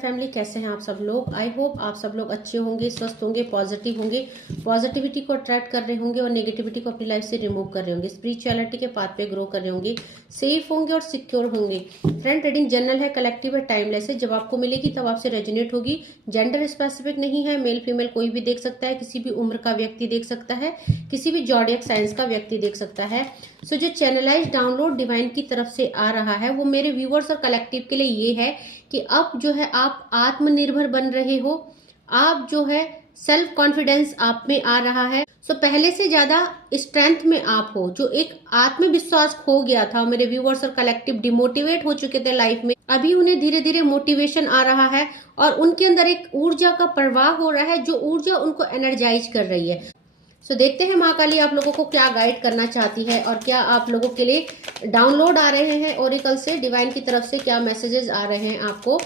Family, कैसे हैं आप सब लोग। आई होप आप सब लोग अच्छे होंगे, स्वस्थ होंगे, पॉजिटिव होंगे, पॉजिटिविटी को अट्रैक्ट कर रहे होंगे और नेगेटिविटी को अपनी लाइफ से रिमूव कर रहे होंगे, स्पिरिचुअलिटी के पाथ पे ग्रो कर रहे होंगे, सेफ होंगे और सिक्योर होंगे। फ्रेंड, रीडिंग जनरल है, कलेक्टिव है, टाइमलेस है। जब आपको मिलेगी तब आपसे रेजोनेट होगी। जेंडर स्पेसिफिक नहीं है, मेल फीमेल कोई भी देख सकता है, किसी भी उम्र का व्यक्ति देख सकता है, किसी भी जॉडियक साइंस का व्यक्ति देख सकता है। सो जो चैनलाइज डाउनलोड डिवाइन की तरफ से आ रहा है वो मेरे व्यूअर्स और कलेक्टिव के लिए ये है कि अब जो है आप आत्मनिर्भर बन रहे हो, आप जो है सेल्फ कॉन्फिडेंस आप में आ रहा है। सो पहले से ज्यादा स्ट्रेंथ में आप हो। जो एक आत्मविश्वास खो गया था, मेरे व्यूअर्स और कलेक्टिव डिमोटिवेट हो चुके थे लाइफ में, अभी उन्हें धीरे धीरे मोटिवेशन आ रहा है और उनके अंदर एक ऊर्जा का प्रवाह हो रहा है, जो ऊर्जा उनको एनर्जाइज कर रही है। सो देखते हैं माँ काली आप लोगों को क्या गाइड करना चाहती है और क्या आप लोगों के लिए डाउनलोड आ रहे हैं ओरेकल से, डिवाइन की तरफ से क्या मैसेजेस आ रहे हैं आपको।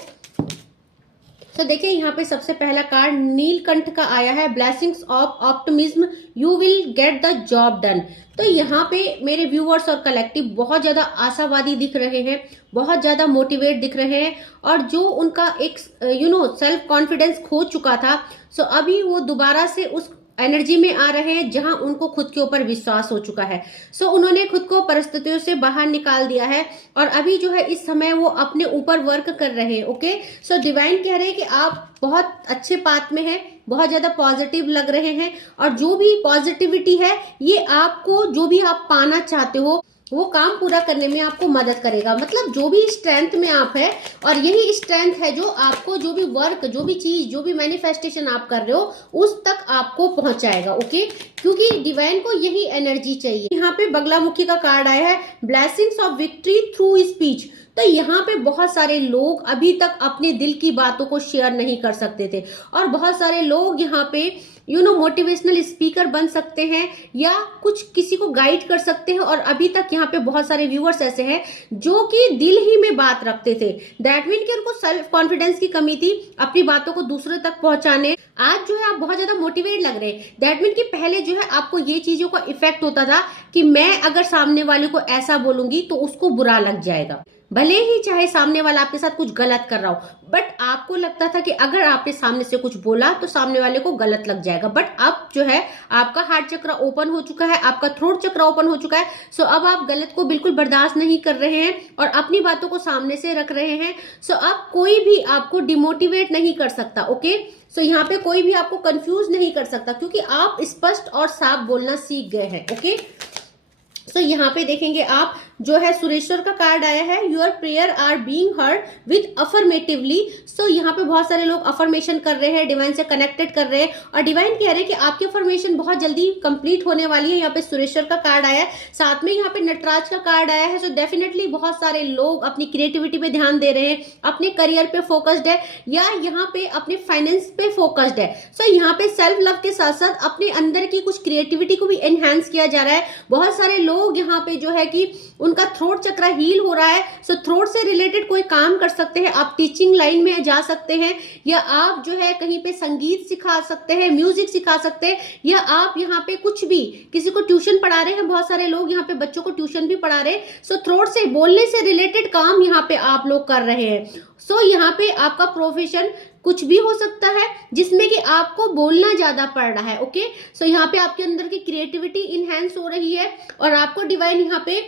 तो देखिए यहाँ पे सबसे पहला कार्ड नीलकंठ का आया है, blessings of optimism, you will get the job done. तो यहाँ पे मेरे व्यूअर्स और कलेक्टिव बहुत ज्यादा आशावादी दिख रहे हैं, बहुत ज्यादा मोटिवेट दिख रहे हैं और जो उनका एक सेल्फ कॉन्फिडेंस खो चुका था, सो अभी वो दोबारा से उस एनर्जी में आ रहे हैं जहां उनको खुद के ऊपर विश्वास हो चुका है। सो उन्होंने खुद को परिस्थितियों से बाहर निकाल दिया है और अभी जो है इस समय वो अपने ऊपर वर्क कर रहे हैं। ओके, सो डिवाइन कह रहे हैं कि आप बहुत अच्छे पाथ में हैं, बहुत ज्यादा पॉजिटिव लग रहे हैं और जो भी पॉजिटिविटी है ये आपको जो भी आप पाना चाहते हो वो काम पूरा करने में आपको मदद करेगा। मतलब जो भी स्ट्रेंथ में आप है और यही स्ट्रेंथ है जो आपको जो भी वर्क, जो भी चीज, जो भी मैनिफेस्टेशन आप कर रहे हो उस तक आपको पहुंचाएगा। ओके, क्योंकि डिवाइन को यही एनर्जी चाहिए। यहाँ पे बगलामुखी का कार्ड आया है, blessings of victory through speech. तो यहाँ पे बहुत सारे लोग अभी तक अपने दिल की बातों को शेयर नहीं कर सकते थे और बहुत सारे लोग यहाँ पे मोटिवेशनल स्पीकर बन सकते हैं या कुछ किसी को गाइड कर सकते हैं। और अभी तक यहाँ पे बहुत सारे व्यूअर्स ऐसे हैं जो कि दिल ही में बात रखते थे, दैट मीन कि उनको सेल्फ कॉन्फिडेंस की कमी थी अपनी बातों को दूसरे तक पहुंचाने। आज जो है आप बहुत ज्यादा मोटिवेट लग रहे हैं, दैट मीन कि पहले जो है आपको ये चीजों का इफेक्ट होता था कि मैं अगर सामने वाले को ऐसा बोलूंगी तो उसको बुरा लग जाएगा, भले ही चाहे सामने वाला आपके साथ कुछ गलत कर रहा हो, बट आपको लगता था कि अगर आपने सामने से कुछ बोला तो सामने वाले को गलत लग जाएगा। बट अब जो है आपका हार्ट चक्र ओपन हो चुका है, आपका थ्रोट चक्र ओपन हो चुका है। सो अब आप गलत को बिल्कुल बर्दाश्त नहीं कर रहे हैं और अपनी बातों को सामने से रख रहे हैं। सो अब कोई भी आपको डिमोटिवेट नहीं कर सकता। ओके, सो यहाँ पे कोई भी आपको कंफ्यूज नहीं कर सकता क्योंकि आप स्पष्ट और साफ बोलना सीख गए हैं। ओके, सो यहाँ पे देखेंगे आप जो है सुरेश्वर का कार्ड आया है, your prayer are being heard with affirmatively. So यहाँ पे बहुत सारे लोग अफर्मेशन कर रहे हैं, डिवाइन से कनेक्टेड कर रहे हैं और डिवाइन कह रहे हैं कि आपकी अफर्मेशन बहुत जल्दी कंप्लीट होने वाली है। यहाँ पे सुरेश्वर का कार्ड आया है, साथ में यहाँ पे नटराज का कार्ड आया है। सो डेफिनेटली बहुत सारे लोग अपनी क्रिएटिविटी पे ध्यान दे रहे हैं, अपने करियर पे फोकस्ड है या यहाँ पे अपने फाइनेंस पे फोकस्ड है। सो यहाँ पे सेल्फ लव के साथ साथ अपने अंदर की कुछ क्रिएटिविटी को भी एनहांस किया जा रहा है। बहुत सारे लोग यहाँ पे जो है कि उनका थ्रोट चक्र हील हो रहा है। सो थ्रोट से रिलेटेड कोई काम कर सकते हैं, आप टीचिंग लाइन में जा सकते हैं या आप जो है कहीं पे संगीत सिखा सकते हैं, म्यूजिक सिखा सकते हैं या आप यहाँ पे कुछ भी किसी को ट्यूशन पढ़ा रहे हैं। बहुत सारे लोग यहाँ पे बच्चों को ट्यूशन भी पढ़ा रहे हैं। सो थ्रोट से बोलने से रिलेटेड काम यहाँ पे आप लोग कर रहे हैं। सो यहाँ पे आपका प्रोफेशन कुछ भी हो सकता है जिसमें कि आपको बोलना ज्यादा पड़ रहा है। ओके, सो यहाँ पे आपके अंदर की क्रिएटिविटी इनहेंस हो रही है और आपको डिवाइन यहाँ पे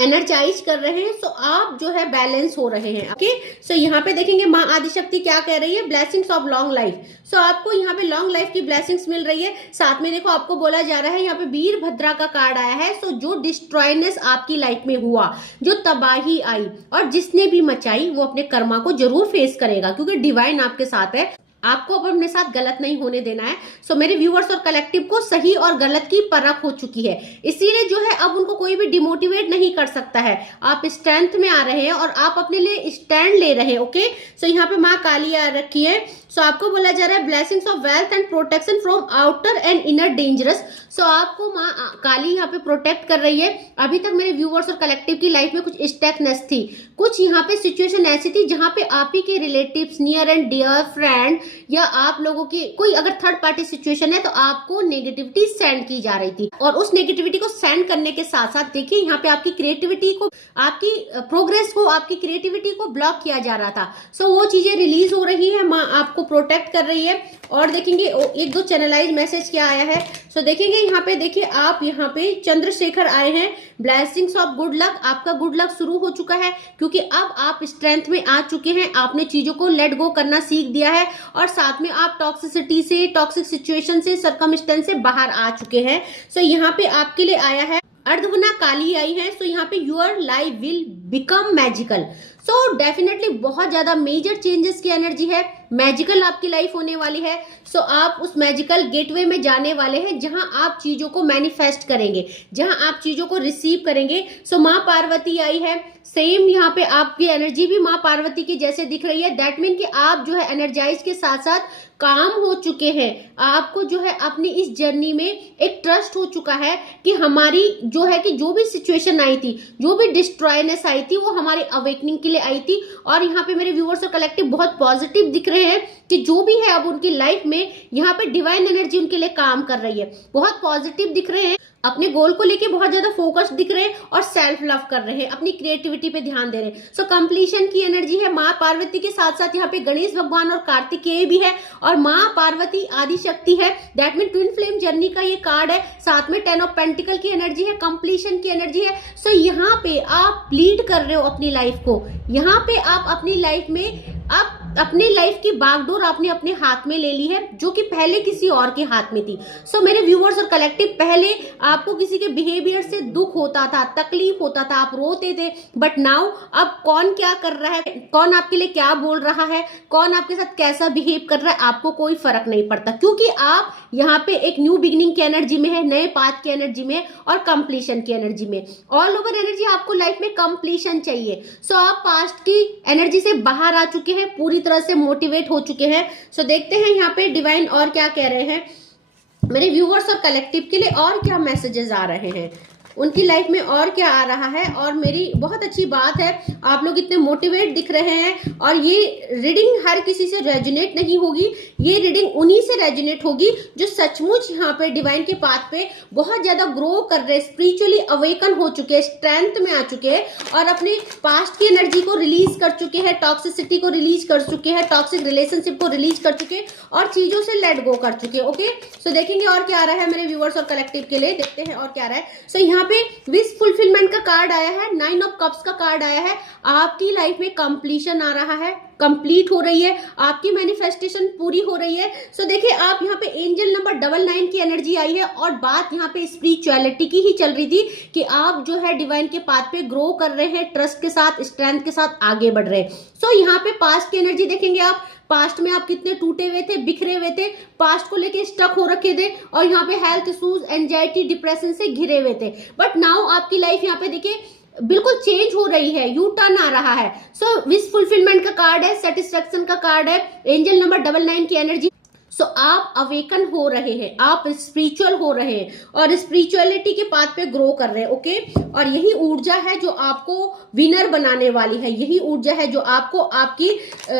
एनर्जाइज कर रहे हैं। सो आप जो है बैलेंस हो रहे हैं। ओके, सो यहाँ पे देखेंगे माँ आदिशक्ति क्या कह रही है, ब्लेसिंग्स ऑफ लॉन्ग लाइफ। सो आपको यहाँ पे लॉन्ग लाइफ की ब्लेसिंग्स मिल रही है। साथ में देखो आपको बोला जा रहा है, यहाँ पे वीरभद्रा का कार्ड आया है। सो जो डिस्ट्रॉयनेस आपकी लाइफ में हुआ, जो तबाही आई और जिसने भी मचाई, वो अपने कर्मा को जरूर फेस करेगा क्योंकि डिवाइन आपके साथ है। आपको अब अपने साथ गलत नहीं होने देना है। सो मेरे व्यूअर्स और कलेक्टिव को सही और गलत की परख हो चुकी है, इसीलिए जो है अब उनको कोई भी डिमोटिवेट नहीं कर सकता है। आप स्ट्रेंथ में आ रहे हैं और आप अपने लिए स्टैंड ले रहे हैं। ओके, सो यहाँ पे माँ काली आ रखी है। सो आपको बोला जा रहा है blessings of wealth and protection from outer and inner dangerous. So आपको माँ काली यहाँ पे प्रोटेक्ट कर रही है। अभी तक मेरे व्यूअर्स और कलेक्टिव की लाइफ में कुछ स्टकनेस थी, कुछ यहाँ पे सिचुएशन ऐसी थी जहां पे आप ही के relatives, near and dear friend या आप लोगों की कोई अगर थर्ड पार्टी सिचुएशन है तो आपको नेगेटिविटी सेंड की जा रही थी, और उस नेगेटिविटी को सेंड करने के साथ साथ देखिए यहाँ पे आपकी क्रिएटिविटी को, आपकी प्रोग्रेस को, आपकी क्रिएटिविटी को ब्लॉक किया जा रहा था। सो वो चीजें रिलीज हो रही है, माँ आपको प्रोटेक्ट कर रही है। और देखेंगे एक दो चैनलाइज मैसेज क्या आया है। सो देखेंगे यहाँ पे, देखिए आप यहाँ पे चंद्रशेखर आए हैं, ब्लेसिंग्स ऑफ गुड लक, आपका गुड लक शुरू हो चुका है क्योंकि अब आप स्ट्रेंथ में आ चुके हैं, आपने चीजों को लेट गो करना सीख दिया है और साथ में आप टॉक्सिसिटी से, टॉक्सिक सिचुएशन से, सर्कमस्टेंस से बाहर आ चुके हैं। सो यहाँ पे आपके लिए आया है अर्धवना काली आई है। सो यहाँ पे your life will become magical. So definitely बहुत ज्यादा मेजर चेंजेस की एनर्जी है, मैजिकल आपकी लाइफ होने वाली है। सो आप उस मैजिकल गेटवे में जाने वाले हैं जहां आप चीजों को मैनिफेस्ट करेंगे, जहां आप चीजों को रिसीव करेंगे। सो माँ पार्वती आई है, सेम यहाँ पे आपकी एनर्जी भी माँ पार्वती की जैसे दिख रही है। दैट मीन कि आप जो है एनर्जाइज के साथ साथ काम हो चुके हैं, आपको जो है अपनी इस जर्नी में एक ट्रस्ट हो चुका है कि हमारी जो है कि जो भी सिचुएशन आई थी, जो भी डिस्ट्रॉयनेस आई थी, वो हमारे अवेकनिंग के लिए आई थी। और यहाँ पे मेरे व्यूअर्स और कलेक्टिव बहुत पॉजिटिव दिख रहे हैं कि जो भी है अब उनकी लाइफ में यहाँ पे डिवाइन एनर्जी उनके लिए काम कर रही है, बहुत पॉजिटिव दिख रहे हैं, अपने गोल को लेके बहुत ज्यादा फोकस्ड दिख रहे हैं और सेल्फ लव कर रहे हैं, अपनी क्रिएटिविटी पे ध्यान दे रहे हैं। सो कंप्लीशन की एनर्जी है। माँ पार्वती के साथ साथ यहाँ पे गणेश भगवान और कार्तिकेय भी है और माँ पार्वती आदि शक्ति है। That mean twin flame journey का ये कार्ड है। साथ में 10 ऑफ पेंटिकल की एनर्जी है, कंप्लीशन की एनर्जी है। सो यहाँ पे आप लीड कर रहे हो अपनी लाइफ को, यहाँ पे आप अपनी लाइफ में आप अपनी लाइफ की बागडोर आपने अपने हाथ में ले ली है, जो कि पहले किसी और के हाथ में थी। सो मेरे व्यूअर्स और कलेक्टिव, पहले आपको किसी के बिहेवियर से दुख होता था, तकलीफ होता था, आप रोते थे, बट नाउ अब कौन क्या कर रहा है, कौन आपके लिए क्या बोल रहा है, कौन आपके साथ कैसा बिहेव कर रहा है, आपको कोई फर्क नहीं पड़ता, क्योंकि आप यहाँ पे एक न्यू बिगिनिंग की एनर्जी में है, नए पाथ की एनर्जी में और कंप्लीशन की एनर्जी में। ऑल ओवर एनर्जी आपको लाइफ में कंप्लीशन चाहिए। सो आप पास्ट की एनर्जी से बाहर आ चुके हैं, पूरी तरह से मोटिवेट हो चुके हैं। सो देखते हैं यहाँ पे डिवाइन और क्या कह रहे हैं मेरे व्यूअर्स और कलेक्टिव के लिए, और क्या मैसेजेस आ रहे हैं, उनकी लाइफ में और क्या आ रहा है। और मेरी बहुत अच्छी बात है, आप लोग इतने मोटिवेट दिख रहे हैं और ये रीडिंग हर किसी से रेजोनेट नहीं होगी, ये रीडिंग उन्हीं से रेजोनेट होगी जो सचमुच यहाँ पे डिवाइन के पाथ पे बहुत ज्यादा ग्रो कर रहे, स्पिरिचुअली अवेकन हो चुके हैं, स्ट्रेंथ में आ चुके हैं और अपने पास्ट की एनर्जी को रिलीज कर चुके हैं, टॉक्सिसिटी को रिलीज कर चुके हैं, टॉक्सिक रिलेशनशिप को रिलीज कर चुके हैं और चीजों से लेट गो कर चुके हैं। ओके, सो देखेंगे और क्या आ रहा है मेरे व्यूअर्स और कलेक्टिव के लिए, देखते हैं और क्या आ रहा है। सो यहाँ पे विश फुलफिलमेंट का कार्ड आया है, 9 ऑफ कप्स का कार्ड आया है। आपकी लाइफ में कंप्लीशन आ रहा है, कंप्लीट हो रही है, आपकी मैनिफेस्टेशन पूरी हो रही है। सो देखिए आप यहाँ पे एंजल नंबर 99 की एनर्जी आई है और बात यहाँ पे स्पिरिचुअलिटी की ही चल रही थी कि आप जो है डिवाइन के पाथ पे ग्रो कर रहे हैं, ट्रस्ट के साथ, स्ट्रेंथ के साथ आगे बढ़ रहे हैं। सो यहाँ पे पास्ट की एनर्जी देखेंगे आप, पास्ट में आप कितने टूटे हुए थे, बिखरे हुए थे, पास्ट को लेके स्टक हो रखे थे और यहाँ पे हेल्थ इश्यूज, एंजाइटी, डिप्रेशन से घिरे हुए थे। बट नाउ आपकी लाइफ यहाँ पे देखिए बिल्कुल चेंज हो रही है, यू टर्न आ रहा है। सो विश फुलफिलमेंट का कार्ड है, सेटिस्फेक्शन का कार्ड है, एंजल नंबर 99 की एनर्जी। सो आप अवेकन हो रहे हैं, आप स्पिरिचुअल हो रहे हैं और स्पिरिचुअलिटी के पाथ पे ग्रो कर रहे हैं। ओके, और यही ऊर्जा है जो आपको विनर बनाने वाली है, यही ऊर्जा है जो आपको आपकी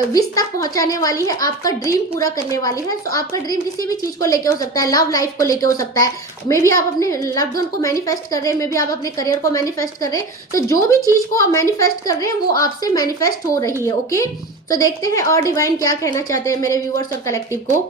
विश तक पहुंचाने वाली है, आपका ड्रीम पूरा करने वाली है। सो आपका ड्रीम किसी भी चीज को लेके हो सकता है, लव लाइफ को लेके हो सकता है, मे बी आप अपने लव्ड वन को मैनिफेस्ट कर रहे हैं, मे बी आप अपने करियर को मैनिफेस्ट कर रहे हैं। तो जो भी चीज को आप मैनिफेस्ट कर रहे हैं वो आपसे मैनिफेस्ट हो रही है। ओके, तो देखते हैं और डिवाइन क्या कहना चाहते हैं मेरे व्यूअर्स और कलेक्टिव को।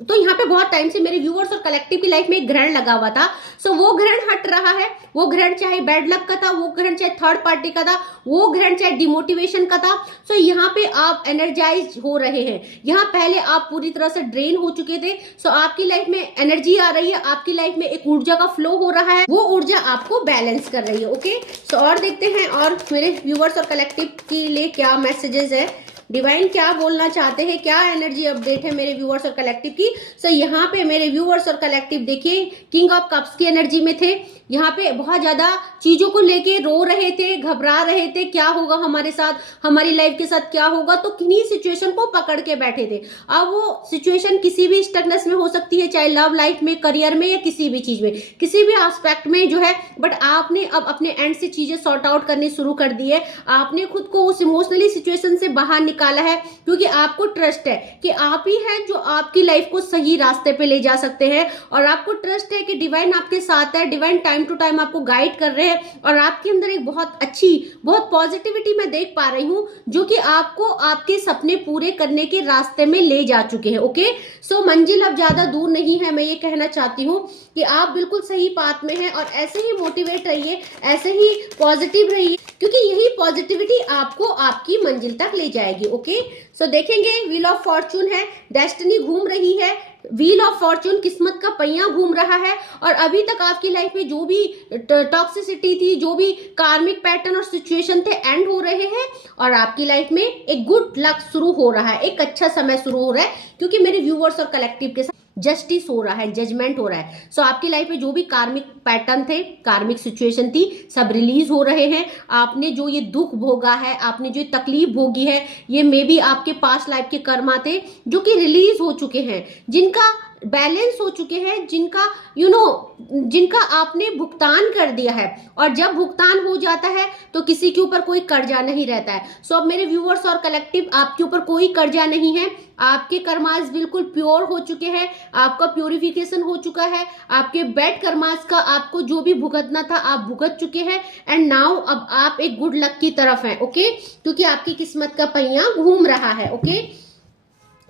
तो यहाँ पे बहुत टाइम से मेरे व्यूअर्स और कलेक्टिव की लाइफ में एक ग्रहण लगा हुआ था। सो वो ग्रहण हट रहा है, वो ग्रहण चाहे बैड लक का था, वो ग्रहण चाहे थर्ड पार्टी का था, वो ग्रहण चाहे डिमोटिवेशन का था। सो यहाँ पे आप एनर्जाइज हो रहे हैं, यहाँ पहले आप पूरी तरह से ड्रेन हो चुके थे। सो आपकी लाइफ में एनर्जी आ रही है, आपकी लाइफ में एक ऊर्जा का फ्लो हो रहा है, वो ऊर्जा आपको बैलेंस कर रही है। ओके, सो और देखते हैं और मेरे व्यूअर्स और कलेक्टिव के लिए क्या मैसेजेस है डिवाइन क्या बोलना चाहते हैं, क्या एनर्जी अपडेट है मेरे व्यूअर्स और कलेक्टिव की। सो यहाँ पे मेरे व्यूअर्स और कलेक्टिव देखिए किंग ऑफ कप्स की एनर्जी में थे। यहाँ पे बहुत ज्यादा चीजों को लेके रो रहे थे, घबरा रहे थे, क्या होगा हमारे साथ, हमारी लाइफ के साथ क्या होगा, तो किन्हीं सिचुएशन को पकड़ के बैठे थे। अब वो सिचुएशन किसी भी स्टकनेस में हो सकती है, चाहे लव लाइफ में, करियर में, या किसी भी चीज में, किसी भी एस्पेक्ट में जो है। बट आपने अब अपने एंड से चीजें सॉर्ट आउट करनी शुरू कर दी है। आपने खुद को उस इमोशनली सिचुएशन से बाहर निकाला है, क्योंकि आपको ट्रस्ट है कि आप ही हैं जो आपकी लाइफ को सही रास्ते पे ले जा सकते हैं। और आपको ट्रस्ट है कि डिवाइन आपके साथ है, डिवाइन टाइम टू टाइम आपको गाइड कर रहे हैं। और आपके अंदर एक बहुत अच्छी, बहुत पॉजिटिविटी मैं देख पा रही हूं, जो कि आपको आपके सपने पूरे करने के रास्ते में ले जा चुके हैं। ओके, सो मंजिल अब ज्यादा दूर नहीं है। मैं ये कहना चाहती हूँ कि आप बिल्कुल सही पाथ में हैं, और ऐसे ही मोटिवेट रहिए, ऐसे ही पॉजिटिव रहिए, क्योंकि यही पॉजिटिविटी आपको आपकी मंजिल तक ले जाएगी। ओके, सो देखेंगे व्हील ऑफ फॉर्चून है, डेस्टिनी घूम रही है, व्हील ऑफ फॉर्चून किस्मत का पहिया घूम रहा है। और अभी तक आपकी लाइफ में जो भी टॉक्सिसिटी थी, जो भी कार्मिक पैटर्न और सिचुएशन थे, एंड हो रहे हैं, और आपकी लाइफ में एक गुड लक शुरू हो रहा है, एक अच्छा समय शुरू हो रहा है, क्योंकि मेरे व्यूअर्स और कलेक्टिव के साथ जस्टिस हो रहा है, जजमेंट हो रहा है। सो आपकी लाइफ में जो भी कार्मिक पैटर्न थे, कार्मिक सिचुएशन थी, सब रिलीज हो रहे हैं। आपने जो ये दुख भोगा है, आपने जो तकलीफ भोगी है, ये मे बी आपके पास्ट लाइफ के कर्मा थे, जो कि रिलीज हो चुके हैं, जिनका बैलेंस हो चुके हैं, जिनका जिनका आपने भुगतान कर दिया है। और जब भुगतान हो जाता है तो किसी के ऊपर कोई कर्जा नहीं रहता है। सो अब मेरे व्यूअर्स और कलेक्टिव, आपके ऊपर कोई कर्जा नहीं है, आपके कर्मास बिल्कुल प्योर हो चुके हैं, आपका प्योरिफिकेशन हो चुका है, आपके बैड कर्मास का आपको जो भी भुगतना था आप भुगत चुके हैं। एंड नाउ अब आप एक गुड लक की तरफ हैं। ओके, क्योंकि आपकी किस्मत का पहिया घूम रहा है। ओके,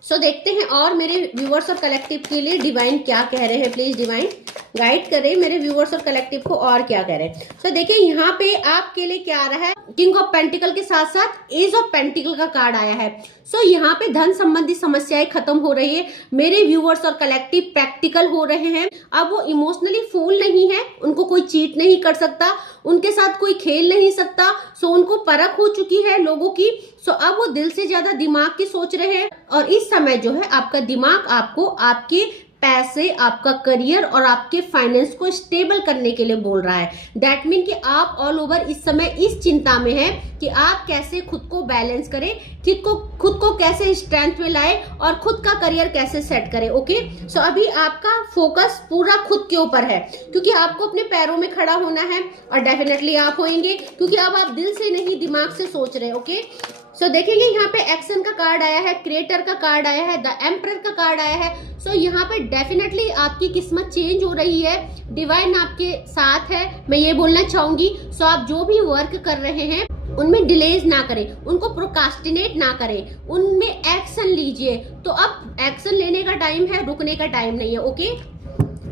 सो देखते हैं और मेरे व्यूअर्स और कलेक्टिव के लिए डिवाइन क्या कह रहे हैं। प्लीज डिवाइन गाइड करें मेरे व्यूअर्स और कलेक्टिव को, और क्या कह रहे हैं। सो देखिए यहाँ पे आपके लिए क्या आ रहा है, किंग ऑफ पेंटिकल के साथ साथ एज ऑफ पेंटिकल का कार्ड आया है। सो यहाँ पे धन संबंधी समस्याएं खत्म हो रही है, मेरे व्यूअर्स और कलेक्टिव प्रैक्टिकल हो रहे हैं। अब वो इमोशनली फूल नहीं है, उनको कोई चीट नहीं कर सकता, उनके साथ कोई खेल नहीं सकता। सो उनको परख हो चुकी है लोगों की। सो अब वो दिल से ज्यादा दिमाग की सोच रहे हैं, और इस समय जो है आपका दिमाग आपको आपके पैसे, आपका करियर और आपके फाइनेंस को स्टेबल करने के लिए बोल रहा है। दैट मीन कि आप ऑल ओवर इस समय इस चिंता में हैं कि आप कैसे खुद को बैलेंस करें, खुद को कैसे स्ट्रेंथ में लाए, और खुद का करियर कैसे सेट करें। ओके, सो अभी आपका फोकस पूरा खुद के ऊपर है, क्योंकि आपको अपने पैरों में खड़ा होना है, और डेफिनेटली आप होंगे, क्योंकि अब आप दिल से नहीं दिमाग से सोच रहे। ओके, सो देखेंगे यहाँ पे एक्शन का कार्ड आया है, क्रिएटर का कार्ड आया है, द एम्परर का कार्ड आया है। सो यहाँ पे डेफिनेटली आपकी किस्मत चेंज हो रही है, डिवाइन आपके साथ है, मैं ये बोलना चाहूंगी। सो आप जो भी वर्क कर रहे हैं उनमें डिलेज ना करें, उनको प्रोकास्टिनेट ना करें, उनमें एक्शन लीजिए। तो अब एक्शन लेने का टाइम है, रुकने का टाइम नहीं है। ओके,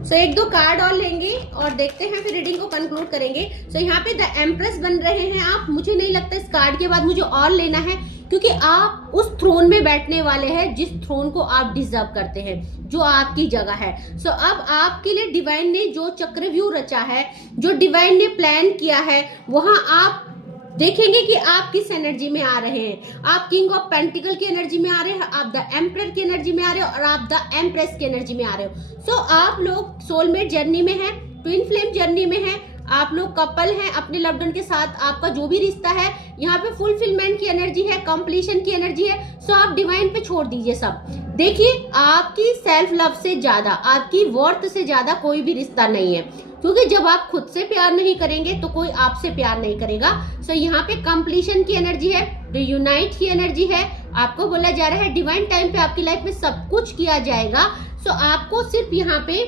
सो एक दो कार्ड और लेंगे और देखते हैं, फिर रीडिंग को कंक्लूड करेंगे। सो यहाँ पे द एम्प्रेस बन रहे हैं आप। मुझे नहीं लगता इस कार्ड के बाद मुझे और लेना है, क्योंकि आप उस थ्रोन में बैठने वाले हैं जिस थ्रोन को आप डिजर्व करते हैं, जो आपकी जगह है। सो अब आपके लिए डिवाइन ने जो चक्रव्यूह रचा है, जो डिवाइन ने प्लान किया है, वहां आप देखेंगे कि आप किस एनर्जी में आ रहे हैं। आप किंग ऑफ पेंटिकल की एनर्जी में आ रहे हैं, आप द एम्परर की एनर्जी में आ रहे हो, और आप द एम्प्रेस की एनर्जी में आ रहे हो। सो आप लोग सोलमेट जर्नी में हैं, ट्विन फ्लेम जर्नी में हैं, आप लोग कपल हैं अपने लव्ड वन के साथ। आपका जो भी रिश्ता है, यहाँ पे फुलफिलमेंट की एनर्जी है, कंप्लीशन की एनर्जी है। सो आप डिवाइन पे छोड़ दीजिए सब। देखिए, आपकी सेल्फ लव से ज्यादा, आपकी वर्थ से ज्यादा कोई भी रिश्ता नहीं है, क्योंकि जब आप खुद से प्यार नहीं करेंगे तो कोई आपसे प्यार नहीं करेगा। सो यहाँ पे कंप्लीशन की एनर्जी है, रियूनाइट की एनर्जी है। आपको बोला जा रहा है डिवाइन टाइम पे आपकी लाइफ में सब कुछ किया जाएगा। सो आपको सिर्फ यहाँ पे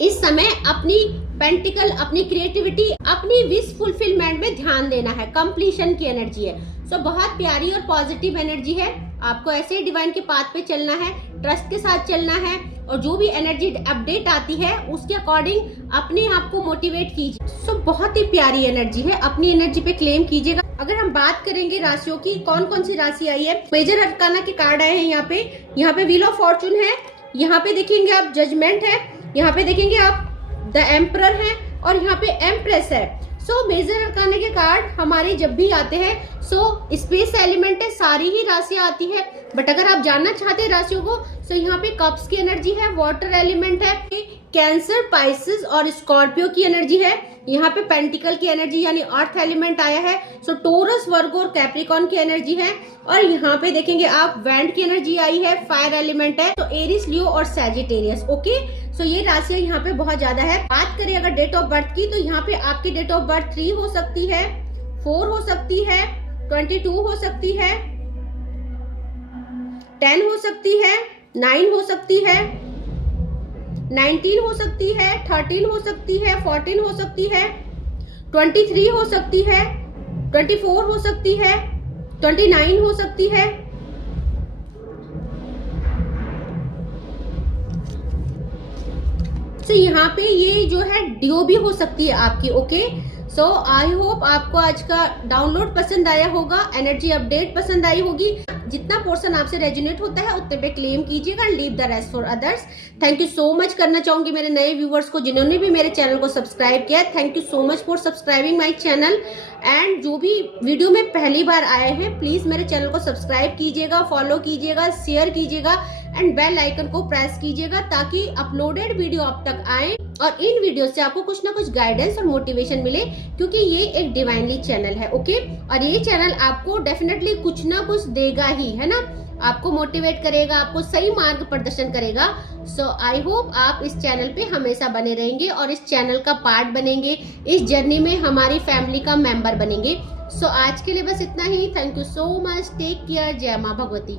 इस समय अपनी पेंटिकल, अपनी क्रिएटिविटी, अपनी विश फुलफिलमेंट में ध्यान देना है। कंप्लीशन की एनर्जी है। सो बहुत प्यारी और पॉजिटिव एनर्जी है। आपको ऐसे ही डिवाइन के पाथ पे चलना है, ट्रस्ट के साथ चलना है, और जो भी एनर्जी अपडेट आती है उसके अकॉर्डिंग अपने आप को मोटिवेट कीजिए। सो बहुत ही प्यारी एनर्जी है, अपनी एनर्जी पे क्लेम कीजिएगा। अगर हम बात करेंगे राशियों की, कौन कौन सी राशि आई है, मेजर अरकाना के कार्ड आए हैं यहाँ पे व्हील ऑफ फॉर्चून है, यहाँ पे देखेंगे आप जजमेंट है, यहाँ पे देखेंगे आप द एम्परर है, और यहाँ पे एम्प्रेस है। सो मेजर अरकाने के कार्ड हमारे जब भी आते हैं स्पेस एलिमेंट है, सारी ही राशियां आती है, बट अगर आप जानना चाहते हैं राशियों को यहाँ पे कप्स की एनर्जी है, वाटर एलिमेंट है, कैंसर, पाइसेस और स्कॉर्पियो की एनर्जी है, यहाँ पे पेंटिकल की एनर्जी यानी अर्थ एलिमेंट आया है, टोरस, वर्गो और कैप्रिकॉन की एनर्जी है, और यहाँ पे देखेंगे आप वैंड की एनर्जी आई है, फायर एलिमेंट है, एरिस, लियो और सैजिटेरियस। ओके, ये राशियां यहाँ पे बहुत ज्यादा है। बात करें अगर डेट ऑफ बर्थ की, तो यहाँ पे आपकी डेट ऑफ बर्थ 3 हो सकती है, 4 हो सकती है, 22 हो सकती है, 10 हो सकती है, 9 हो सकती है, 19 हो सकती है, 13 हो सकती है, 14 हो सकती है, 23 हो सकती है, 24 हो सकती है, 29 हो सकती है, यहाँ पे ये जो है ड्यू भी हो सकती है आपकी। ओके, सो आई होप आपको आज का डाउनलोड पसंद आया होगा, एनर्जी अपडेट पसंद आई होगी। जितना पोर्शन आपसे रेजोनेट होता है उतने पे क्लेम कीजिएगा, leave the rest for others. Thank you so much करना चाहूंगी मेरे नए व्यूवर्स को जिन्होंने भी मेरे चैनल को सब्सक्राइब किया। Thank you so much for subscribing my channel. And जो भी वीडियो में पहली बार आए हैं प्लीज मेरे चैनल को सब्सक्राइब कीजिएगा, फॉलो कीजिएगा, शेयर कीजिएगा एंड बेल आइकन को प्रेस कीजिएगा ताकि अपलोडेड वीडियो आप तक आए और इन वीडियो से आपको कुछ ना कुछ गाइडेंस और मोटिवेशन मिले, क्योंकि ये एक डिवाइनली चैनल है। ओके, और ये चैनल आपको डेफिनेटली कुछ ना कुछ देगा ही, है ना, आपको मोटिवेट करेगा, आपको सही मार्ग प्रदर्शन करेगा। सो आई होप आप इस चैनल पे हमेशा बने रहेंगे और इस चैनल का पार्ट बनेंगे, इस जर्नी में हमारी फैमिली का मेंबर बनेंगे। सो आज के लिए बस इतना ही। Thank you so much, take care, जय माँ भगवती।